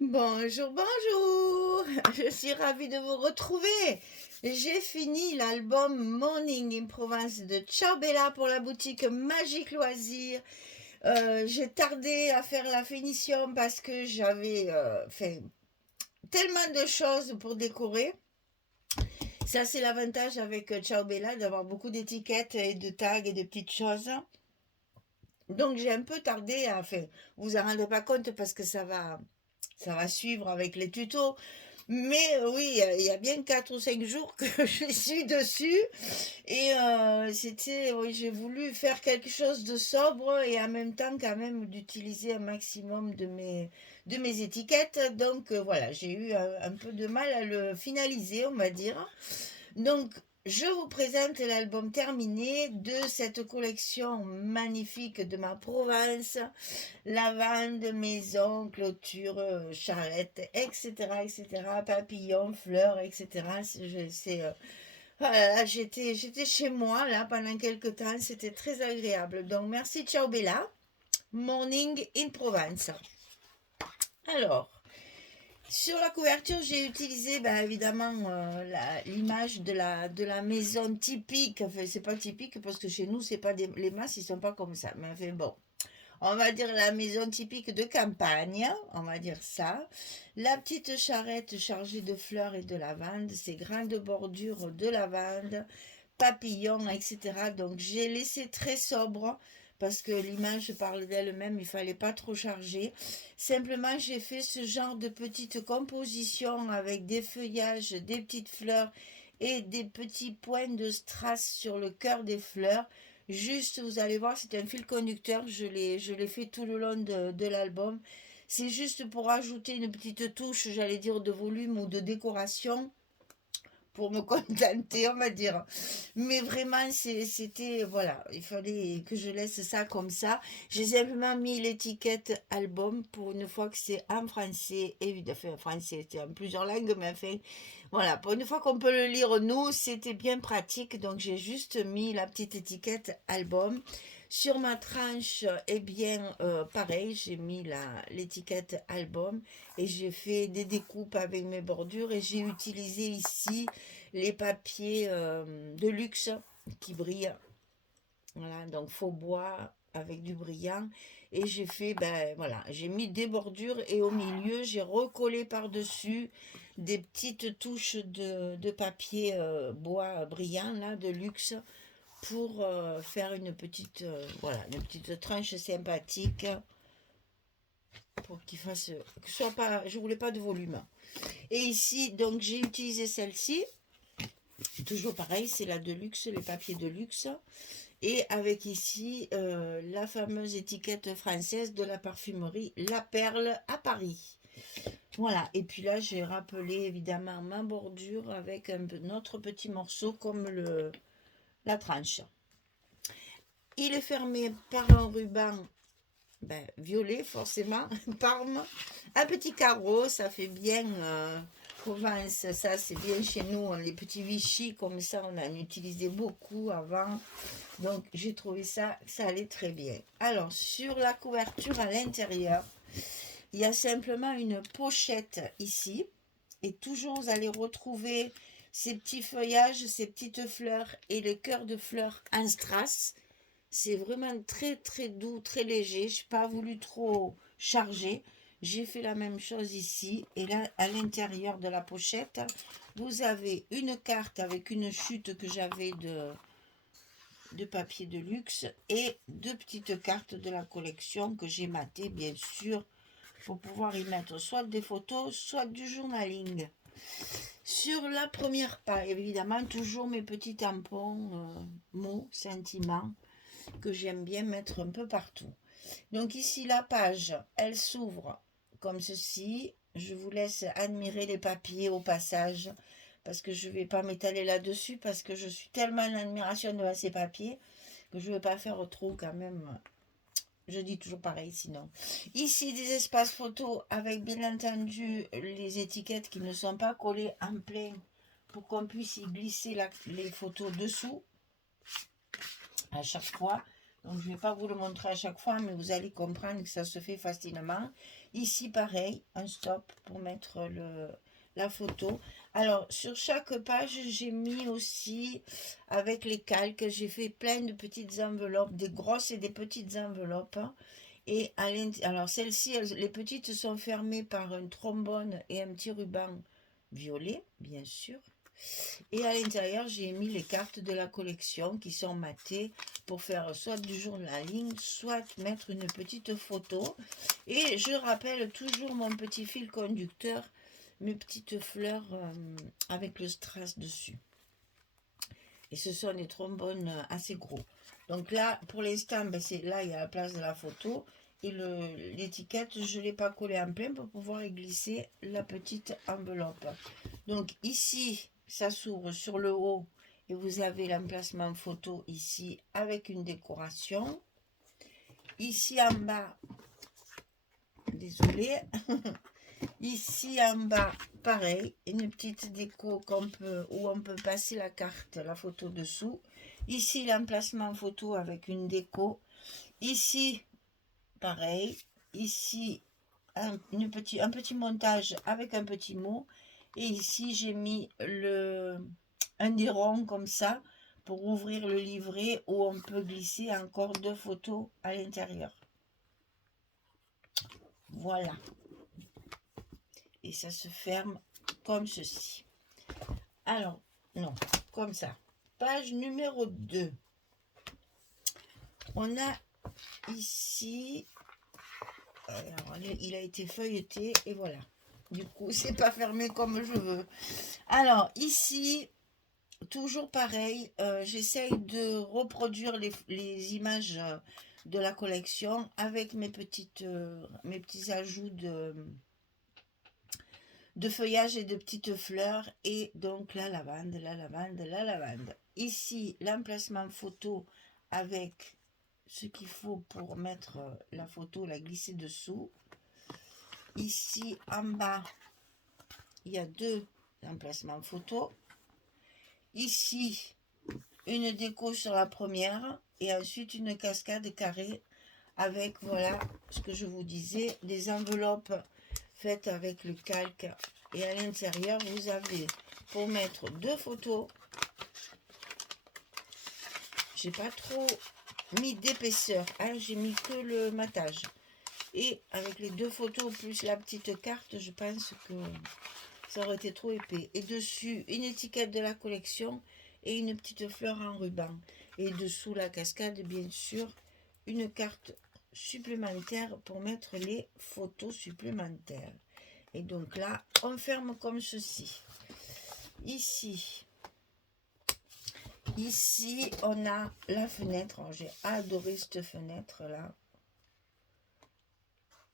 Bonjour, bonjour! Je suis ravie de vous retrouver. J'ai fini l'album Morning in Provence de Ciao Bella pour la boutique Magique Loisirs. J'ai tardé à faire la finition parce que j'avais fait tellement de choses pour décorer. Ça, c'est l'avantage avec Ciao Bella d'avoir beaucoup d'étiquettes et de tags et de petites choses. Donc, j'ai un peu tardé à faire. Vous vous en rendez pas compte parce que ça va suivre avec les tutos. Mais oui, il y a bien 4 ou 5 jours que je suis dessus. Et oui, j'ai voulu faire quelque chose de sobre et en même temps quand même d'utiliser un maximum de mes étiquettes. Donc voilà, j'ai eu un peu de mal à le finaliser, on va dire. Donc, je vous présente l'album terminé de cette collection magnifique de ma Provence. Lavande, maison, clôture, charrette, etc., etc., papillons, fleurs, etc. Voilà, j'étais chez moi là pendant quelques temps, c'était très agréable. Donc merci, ciao Bella. Morning in Provence. Alors, sur la couverture, j'ai utilisé évidemment l'image de la maison typique. Enfin, c'est pas typique parce que chez nous, c'est pas les masses, ils sont pas comme ça. Mais enfin bon, on va dire la maison typique de campagne, on va dire ça. La petite charrette chargée de fleurs et de lavande, ces grandes bordures de lavande, papillons, etc. Donc j'ai laissé très sobre parce que l'image parle d'elle-même, il fallait pas trop charger. Simplement, j'ai fait ce genre de petite composition avec des feuillages, des petites fleurs et des petits points de strass sur le cœur des fleurs. Juste, vous allez voir, c'est un fil conducteur. Je l'ai fait tout le long de l'album. C'est juste pour ajouter une petite touche, j'allais dire, de volume ou de décoration pour me contenter, on va dire. Mais vraiment, c'était, voilà, il fallait que je laisse ça comme ça. J'ai simplement mis l'étiquette album pour une fois que c'est en français, évidemment, enfin, en français, c'est en plusieurs langues, mais enfin, voilà, pour une fois qu'on peut le lire, nous, c'était bien pratique. Donc, j'ai juste mis la petite étiquette album. Sur ma tranche, eh bien, pareil, j'ai mis l'étiquette album et j'ai fait des découpes avec mes bordures et j'ai utilisé ici les papiers de luxe qui brillent. Voilà, donc faux bois avec du brillant. Et j'ai fait, voilà, j'ai mis des bordures et au milieu, j'ai recollé par-dessus des petites touches de papier bois brillant, là, de luxe, pour faire voilà, une petite tranche sympathique pour qu'il fasse, que ce soit pas, je voulais pas de volume. Et ici, donc, j'ai utilisé celle-ci. Toujours pareil, c'est la de luxe, les papiers de luxe. Et avec ici la fameuse étiquette française de la parfumerie La Perle à Paris. Voilà, et puis là j'ai rappelé évidemment ma bordure avec un autre petit morceau comme la tranche. Il est fermé par un ruban violet forcément, parme, un petit carreau, ça fait bien Provence, ça c'est bien chez nous, les petits Vichy comme ça on en utilisait beaucoup avant. Donc j'ai trouvé ça allait très bien. Alors sur la couverture à l'intérieur, il y a simplement une pochette ici. Et toujours vous allez retrouver ces petits feuillages, ces petites fleurs et le cœur de fleurs en strass. C'est vraiment très très doux, très léger. Je n'ai pas voulu trop charger. J'ai fait la même chose ici. Et là, à l'intérieur de la pochette, vous avez une carte avec une chute que j'avais de papier de luxe et deux petites cartes de la collection que j'ai matées, bien sûr, pour pouvoir y mettre soit des photos, soit du journaling. Sur la première page, évidemment, toujours mes petits tampons, mots, sentiments, que j'aime bien mettre un peu partout. Donc ici, la page, elle s'ouvre comme ceci. Je vous laisse admirer les papiers au passage parce que je ne vais pas m'étaler là-dessus parce que je suis tellement en admiration devant ces papiers que je ne vais pas faire trop quand même. Je dis toujours pareil sinon. Ici, des espaces photos avec bien entendu les étiquettes qui ne sont pas collées en plein pour qu'on puisse y glisser les photos dessous à chaque fois. Donc je ne vais pas vous le montrer à chaque fois, mais vous allez comprendre que ça se fait facilement. Ici, pareil, un stop pour mettre la photo. Alors, sur chaque page, j'ai mis aussi, avec les calques, j'ai fait plein de petites enveloppes, des grosses et des petites enveloppes, hein. Et alors, celles-ci, les petites sont fermées par un trombone et un petit ruban violet, bien sûr. Et à l'intérieur, j'ai mis les cartes de la collection qui sont matées pour faire soit du journaling, soit mettre une petite photo. Et je rappelle toujours mon petit fil conducteur, mes petites fleurs avec le strass dessus. Et ce sont des trombones assez gros. Donc là, pour l'instant, ben là, il y a la place de la photo. Et l'étiquette, je ne l'ai pas collée en plein pour pouvoir y glisser la petite enveloppe. Donc ici, ça s'ouvre sur le haut et vous avez l'emplacement photo ici avec une décoration. Ici en bas, désolé, ici en bas, pareil, une petite déco où on peut passer la carte, la photo dessous. Ici, l'emplacement photo avec une déco. Ici, pareil. Ici, un petit montage avec un petit mot. Et ici, j'ai mis un des ronds comme ça pour ouvrir le livret où on peut glisser encore 2 photos à l'intérieur. Voilà. Et ça se ferme comme ceci. Alors, non, comme ça. Page numéro 2. On a ici... Alors, il a été feuilleté et voilà. Du coup, c'est pas fermé comme je veux. Alors, ici, toujours pareil, j'essaye de reproduire les images de la collection avec mes petits ajouts de feuillage et de petites fleurs. Et donc, la lavande, la lavande, la lavande. Ici, l'emplacement photo avec ce qu'il faut pour mettre la photo, la glisser dessous. Ici, en bas, il y a 2 emplacements photo. Ici, une déco sur la première et ensuite une cascade carrée avec, voilà, ce que je vous disais, des enveloppes faites avec le calque. Et à l'intérieur, vous avez pour mettre 2 photos. J'ai pas trop mis d'épaisseur, hein, j'ai mis que le matage. Et avec les 2 photos plus la petite carte, je pense que ça aurait été trop épais. Et dessus, une étiquette de la collection et une petite fleur en ruban. Et dessous la cascade, bien sûr, une carte supplémentaire pour mettre les photos supplémentaires. Et donc là, on ferme comme ceci. Ici, on a la fenêtre. J'ai adoré cette fenêtre-là.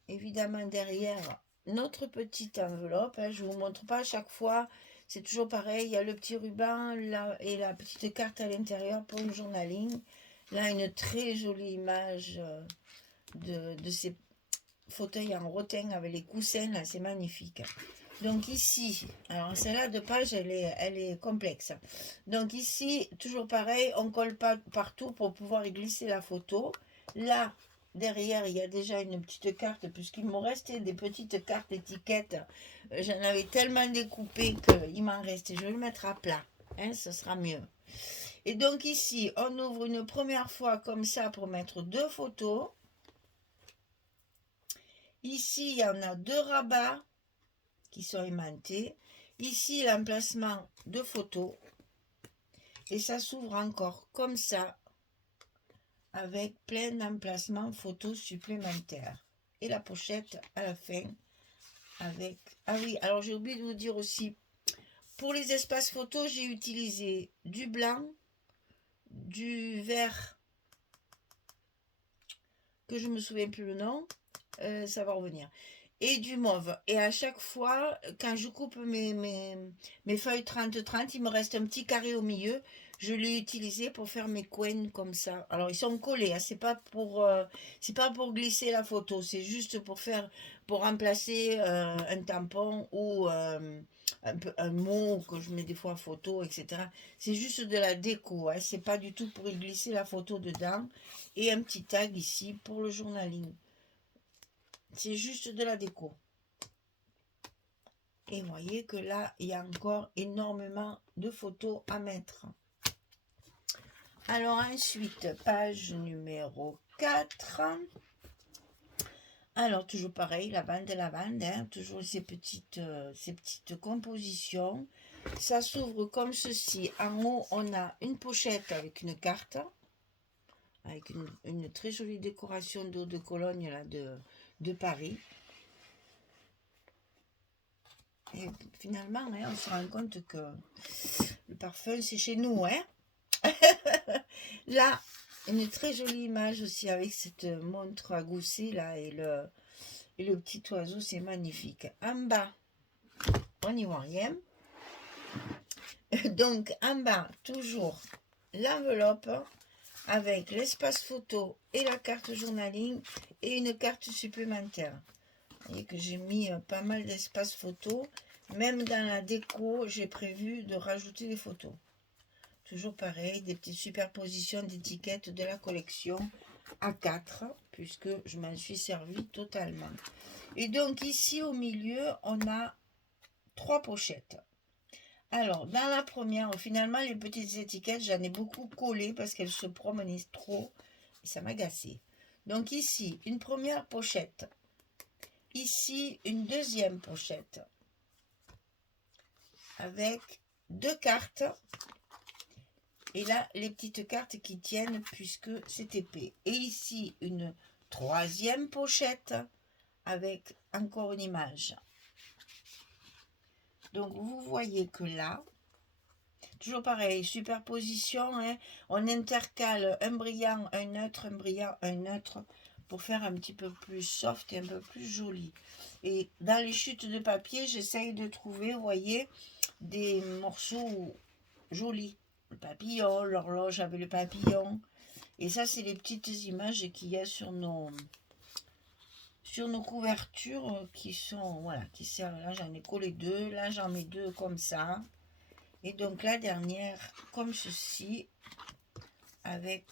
Évidemment, derrière, notre petite enveloppe. Hein, je ne vous montre pas à chaque fois. C'est toujours pareil. Il y a le petit ruban et la petite carte à l'intérieur pour le journaling. Là, une très jolie image de ces fauteuils en rotin avec les coussins. Là, c'est magnifique. Donc ici, alors celle-là de page, elle est complexe. Donc ici, toujours pareil, on colle pas partout pour pouvoir y glisser la photo. Là, derrière, il y a déjà une petite carte, puisqu'il me restait des petites cartes étiquettes. J'en avais tellement découpé qu'il m'en restait. Je vais le mettre à plat, hein, ce sera mieux. Et donc ici, on ouvre une première fois comme ça pour mettre 2 photos. Ici, il y en a 2 rabats qui sont aimantés. Ici, l'emplacement de photos. Et ça s'ouvre encore comme ça, avec plein d'emplacements photos supplémentaires. Et la pochette à la fin, avec... Ah oui, alors j'ai oublié de vous dire aussi, pour les espaces photos, j'ai utilisé du blanc, du vert, que je me souviens plus le nom, ça va revenir, et du mauve. Et à chaque fois, quand je coupe mes feuilles 30-30, il me reste un petit carré au milieu. Je l'ai utilisé pour faire mes coins comme ça. Alors ils sont collés, hein, c'est pas pour glisser la photo, c'est juste pour remplacer un tampon ou un mot que je mets des fois en photo, etc. C'est juste de la déco, hein, c'est pas du tout pour y glisser la photo dedans. Et un petit tag ici pour le journaling. c'est juste de la déco. Et vous voyez que là, il y a encore énormément de photos à mettre. Alors ensuite, page numéro 4. Alors, toujours pareil, la bande, hein, toujours ces petites compositions. Ça s'ouvre comme ceci. En haut, on a une pochette avec une carte, avec une très jolie décoration d'eau de Cologne là, de Paris. Et finalement, hein, on se rend compte que le parfum, c'est chez nous. Hein. Là, une très jolie image aussi avec cette montre à gousset là et le petit oiseau, c'est magnifique. En bas, on n'y voit rien. Donc, en bas, toujours l'enveloppe avec l'espace photo et la carte journaling et une carte supplémentaire. Vous voyez que j'ai mis pas mal d'espace photo. Même dans la déco, j'ai prévu de rajouter des photos. Toujours pareil, des petites superpositions d'étiquettes de la collection A4, puisque je m'en suis servi totalement. Et donc ici au milieu, on a 3 pochettes. Alors, dans la première, finalement, les petites étiquettes, j'en ai beaucoup collé parce qu'elles se promenaient trop et ça m'a gâché. Donc ici, une première pochette. Ici, une deuxième pochette avec 2 cartes. Et là, les petites cartes qui tiennent puisque c'est épais. Et ici, une troisième pochette avec encore une image. Donc, vous voyez que là, toujours pareil, superposition, hein, on intercale un brillant, un neutre, un brillant, un neutre pour faire un petit peu plus soft et un peu plus joli. Et dans les chutes de papier, j'essaye de trouver, vous voyez, des morceaux jolis. Le papillon, l'horloge avec le papillon. Et ça, c'est les petites images qu'il y a sur nos couvertures qui sont, voilà, qui servent. Là, j'en ai collé 2. Là, j'en mets 2 comme ça. Et donc, la dernière, comme ceci, avec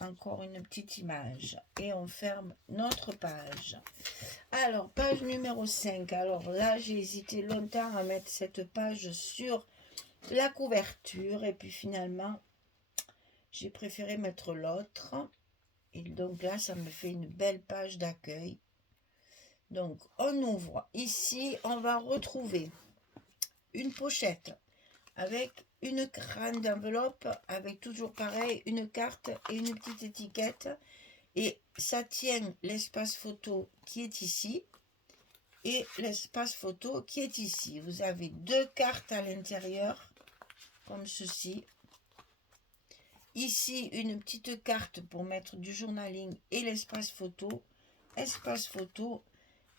encore une petite image. Et on ferme notre page. Alors, page numéro 5. Alors là, j'ai hésité longtemps à mettre cette page sur la couverture. Et puis, finalement, j'ai préféré mettre l'autre. Et donc là, ça me fait une belle page d'accueil. Donc, on ouvre. Ici, on va retrouver une pochette avec une grande enveloppe, avec toujours pareil, une carte et une petite étiquette. Et ça tient l'espace photo qui est ici et l'espace photo qui est ici. Vous avez 2 cartes à l'intérieur, comme ceci. Ici, une petite carte pour mettre du journaling et l'espace photo. Espace photo.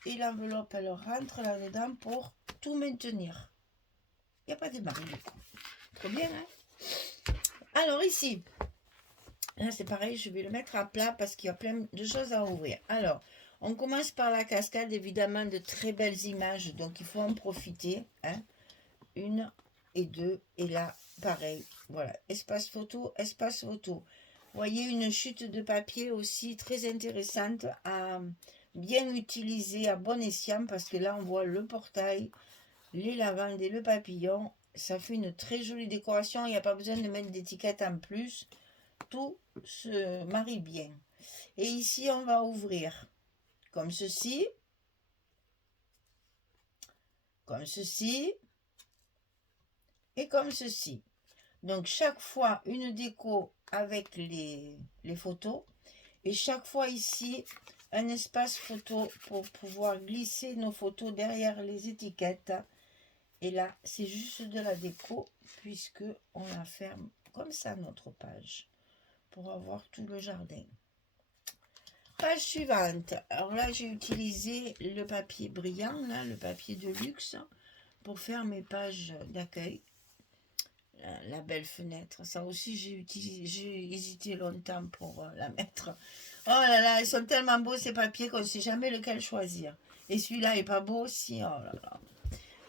Et l'enveloppe, elle rentre là-dedans pour tout maintenir. Il n'y a pas de marque. Trop bien, hein? Alors ici, là c'est pareil, je vais le mettre à plat parce qu'il y a plein de choses à ouvrir. Alors, on commence par la cascade, évidemment, de très belles images. Donc, il faut en profiter. Hein? 1 et 2. Et là, pareil. Voilà, espace photo, espace photo. Vous voyez une chute de papier aussi très intéressante à bien utiliser à bon escient parce que là, on voit le portail, les lavandes et le papillon. Ça fait une très jolie décoration. Il n'y a pas besoin de mettre d'étiquette en plus. Tout se marie bien. Et ici, on va ouvrir comme ceci. Comme ceci. Et comme ceci. Donc, chaque fois, une déco avec les photos. Et chaque fois ici, un espace photo pour pouvoir glisser nos photos derrière les étiquettes. Et là, c'est juste de la déco puisque on la ferme comme ça, notre page, pour avoir tout le jardin. Page suivante. Alors là, j'ai utilisé le papier brillant, là, le papier de luxe, pour faire mes pages d'accueil. La belle fenêtre. Ça aussi, j'ai hésité longtemps pour la mettre. Oh là là, ils sont tellement beaux ces papiers qu'on ne sait jamais lequel choisir. Et celui-là est pas beau aussi. Oh là là.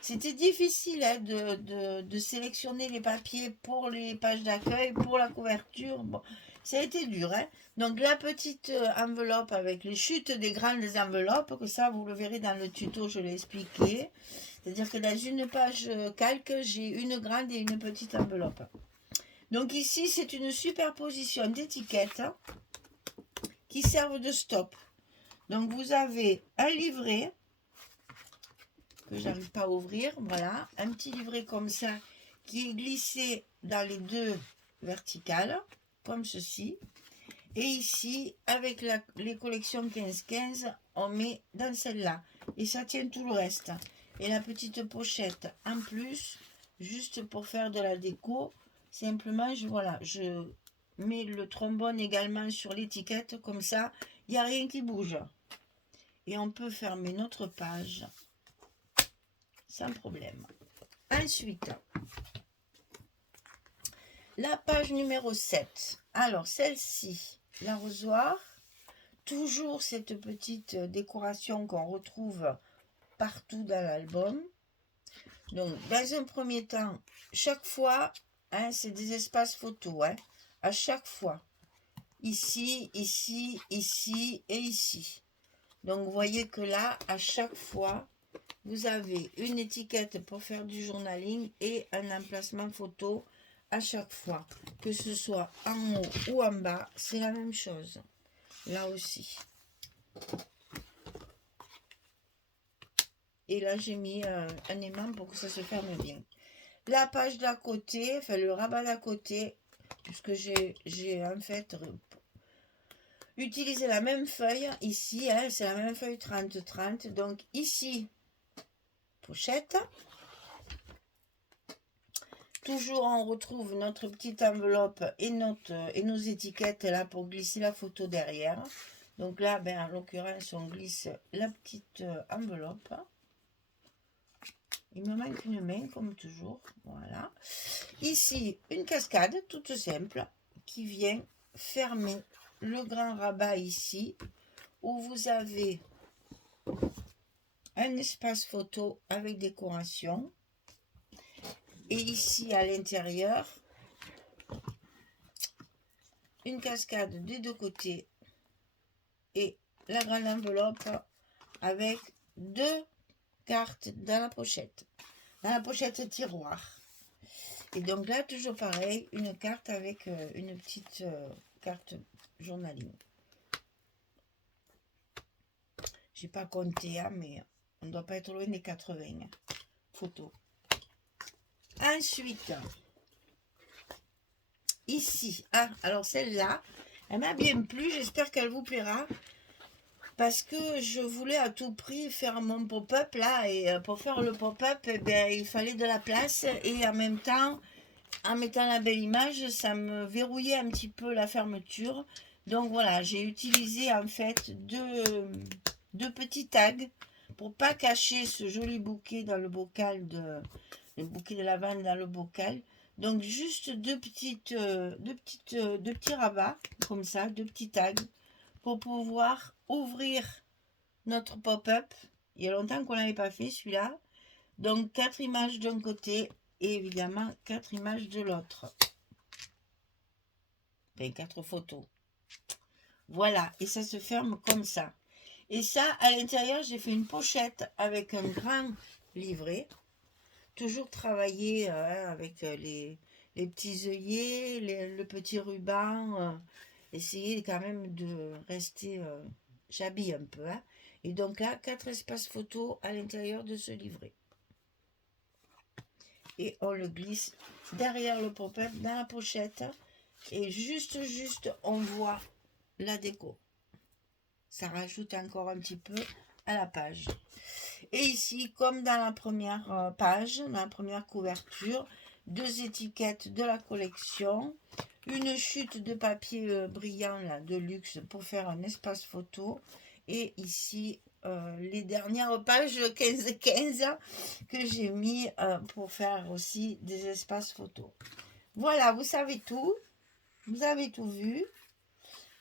C'était difficile hein, de sélectionner les papiers pour les pages d'accueil, pour la couverture. Bon, Ça a été dur, hein. Donc la petite enveloppe avec les chutes des grandes enveloppes, que ça vous le verrez dans le tuto, je l'ai expliqué. C'est-à-dire que dans une page calque, j'ai une grande et une petite enveloppe. Donc ici, c'est une superposition d'étiquettes qui servent de stop. Donc vous avez un livret que j'arrive pas à ouvrir, voilà, un petit livret comme ça qui est glissé dans les deux verticales, comme ceci. Et ici, avec les collections 15-15, on met dans celle-là. Et ça tient tout le reste. Et la petite pochette en plus, juste pour faire de la déco, simplement, voilà, je mets le trombone également sur l'étiquette, comme ça, il n'y a rien qui bouge. Et on peut fermer notre page sans problème. Ensuite, la page numéro 7. Alors, celle-ci, l'arrosoir, toujours cette petite décoration qu'on retrouve partout dans l'album. Donc, dans un premier temps, chaque fois, hein, c'est des espaces photos, hein, à chaque fois. Ici, ici, ici et ici. Donc, vous voyez que là, à chaque fois, vous avez une étiquette pour faire du journaling et un emplacement photo à chaque fois. Que ce soit en haut ou en bas, c'est la même chose. Là aussi. Et là, j'ai mis un aimant pour que ça se ferme bien. La page d'à côté, enfin le rabat d'à côté, puisque j'ai en fait utilisé la même feuille ici, hein, c'est la même feuille 30-30. Donc ici, pochette. Toujours, on retrouve notre petite enveloppe et nos étiquettes là pour glisser la photo derrière. Donc là, ben, en l'occurrence, on glisse la petite enveloppe. Il me manque une main, comme toujours. Voilà. Ici, une cascade toute simple qui vient fermer le grand rabat ici, où vous avez un espace photo avec décoration. Et ici, à l'intérieur, une cascade des deux côtés et la grande enveloppe avec deux cartes dans la pochette tiroir. Et donc là, toujours pareil, une carte avec une petite carte journaling. J'ai pas compté, hein, mais on ne doit pas être loin des 80 photos. Ensuite, ici, ah, alors celle-là, elle m'a bien plu, j'espère qu'elle vous plaira. Parce que je voulais à tout prix faire mon pop-up là, et pour faire le pop-up, eh bien, il fallait de la place, et en même temps, en mettant la belle image, ça me verrouillait un petit peu la fermeture. Donc voilà, j'ai utilisé en fait deux petits tags pour pas cacher ce joli bouquet dans le bocal le bouquet de lavande dans le bocal. Donc juste deux petits rabats comme ça, deux petits tags pour pouvoir ouvrir notre pop-up. Il y a longtemps qu'on n'avait pas fait celui-là. Donc 4 images d'un côté et évidemment 4 images de l'autre. Enfin 4 photos. Voilà, et ça se ferme comme ça. Et ça, à l'intérieur, j'ai fait une pochette avec un grand livret. Toujours travaillé avec les petits œillets, le petit ruban. Essayer quand même de rester... j'habille un peu. Hein. Et donc là, 4 espaces photos à l'intérieur de ce livret. Et on le glisse derrière le pop-up dans la pochette. Et juste, on voit la déco. Ça rajoute encore un petit peu à la page. Et ici, comme dans la première page, dans la première couverture, 2 étiquettes de la collection, une chute de papier brillant là, de luxe pour faire un espace photo. Et ici, les dernières pages 15-15 que j'ai mis pour faire aussi des espaces photos. Voilà, vous savez tout. Vous avez tout vu.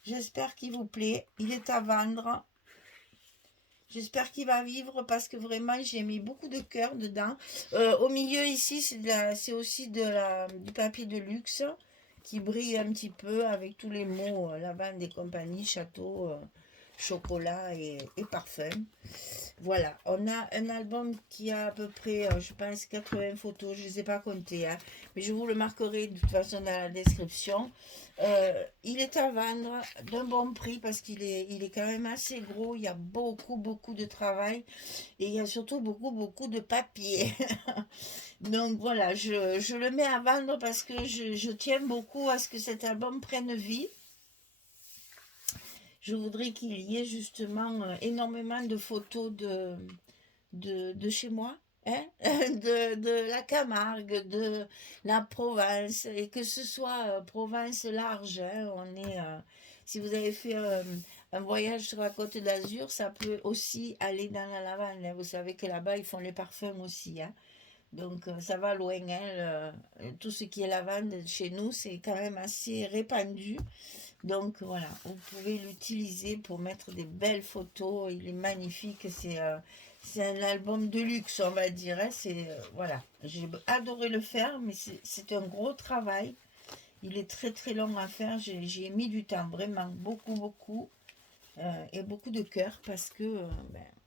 J'espère qu'il vous plaît. Il est à vendre. J'espère qu'il va vivre parce que vraiment j'ai mis beaucoup de cœur dedans. Au milieu ici c'est aussi du papier de luxe. qui brille un petit peu avec tous les mots lavande et compagnie, château, chocolat et parfum. Voilà, on a un album qui a à peu près, je pense, 80 photos, je ne les ai pas comptées, hein, mais je vous le marquerai de toute façon dans la description. Il est à vendre d'un bon prix parce qu'il est quand même assez gros, il y a beaucoup de travail et il y a surtout beaucoup de papier. Donc voilà, je le mets à vendre parce que je tiens beaucoup à ce que cet album prenne vie. Je voudrais qu'il y ait justement énormément de photos de chez moi, hein, de la Camargue, de la Provence, et que ce soit Provence large. Hein, si vous avez fait un voyage sur la Côte d'Azur, ça peut aussi aller dans la lavande. Hein. Vous savez que là-bas, ils font les parfums aussi. Hein. Donc ça va loin. Hein, tout ce qui est lavande chez nous, c'est quand même assez répandu. Donc voilà, vous pouvez l'utiliser pour mettre des belles photos. Il est magnifique. C'est un album de luxe, on va dire. Hein. Voilà, j'ai adoré le faire, mais c'est un gros travail. Il est très long à faire. J'y ai mis du temps, vraiment beaucoup. Et beaucoup de cœur parce que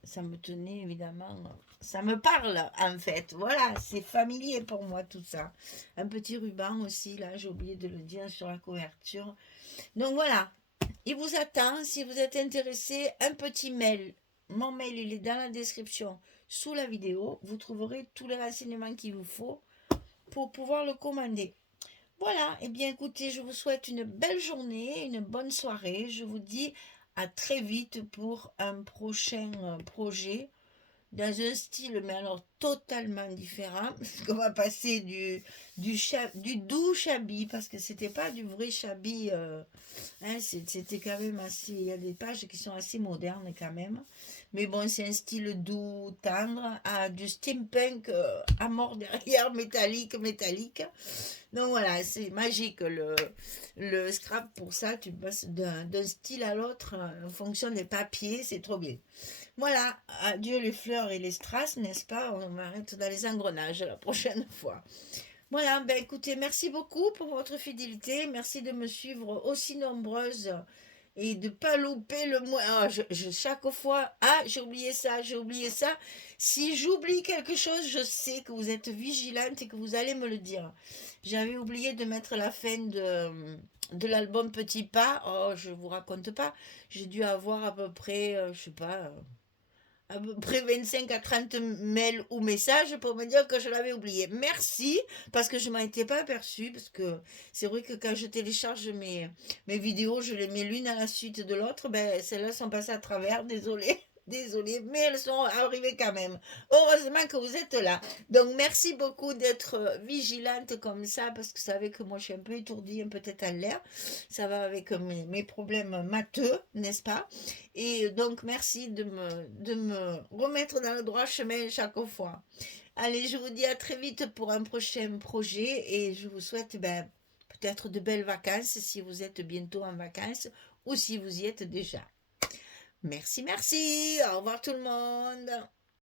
ça me tenait évidemment. Ça me parle en fait. Voilà, c'est familier pour moi tout ça. Un petit ruban aussi, là, j'ai oublié de le dire sur la couverture. Donc voilà, il vous attend. Si vous êtes intéressé, un petit mail. Mon mail, il est dans la description sous la vidéo. Vous trouverez tous les renseignements qu'il vous faut pour pouvoir le commander. Voilà, et bien écoutez, je vous souhaite une belle journée, une bonne soirée. Je vous dis à très vite pour un prochain projet dans un style, mais alors totalement différent, parce qu'on va passer du doux shabby, parce que c'était pas du vrai shabby, hein, c'était quand même assez, il y a des pages qui sont assez modernes quand même, mais bon, c'est un style doux, tendre, à du steampunk à mort derrière, métallique. Donc voilà, c'est magique le scrap pour ça, tu passes d'un style à l'autre en fonction des papiers, c'est trop bien. Voilà, adieu les fleurs et les strass, n'est-ce pas? On m'arrête dans les engrenages la prochaine fois. Voilà, ben écoutez, merci beaucoup pour votre fidélité. Merci de me suivre aussi nombreuses et de pas louper le mois. Ah, chaque fois, j'ai oublié ça. Si j'oublie quelque chose, je sais que vous êtes vigilante et que vous allez me le dire. J'avais oublié de mettre la fin de l'album Petit Pas. Oh, je vous raconte pas. J'ai dû avoir à peu près, je sais pas, à peu près 25 à 30 mails ou messages pour me dire que je l'avais oublié. Merci, parce que je ne m'en étais pas aperçue, parce que c'est vrai que quand je télécharge mes vidéos, je les mets l'une à la suite de l'autre, ben celles-là sont passées à travers, désolé. Désolée, mais elles sont arrivées quand même. Heureusement que vous êtes là. Donc, merci beaucoup d'être vigilante comme ça, parce que vous savez que moi, je suis un peu étourdie, peut-être à l'air. Ça va avec mes problèmes matheux, n'est-ce pas? Et donc, merci de me remettre dans le droit chemin chaque fois. Allez, je vous dis à très vite pour un prochain projet et je vous souhaite peut-être de belles vacances si vous êtes bientôt en vacances ou si vous y êtes déjà. Merci. Au revoir tout le monde.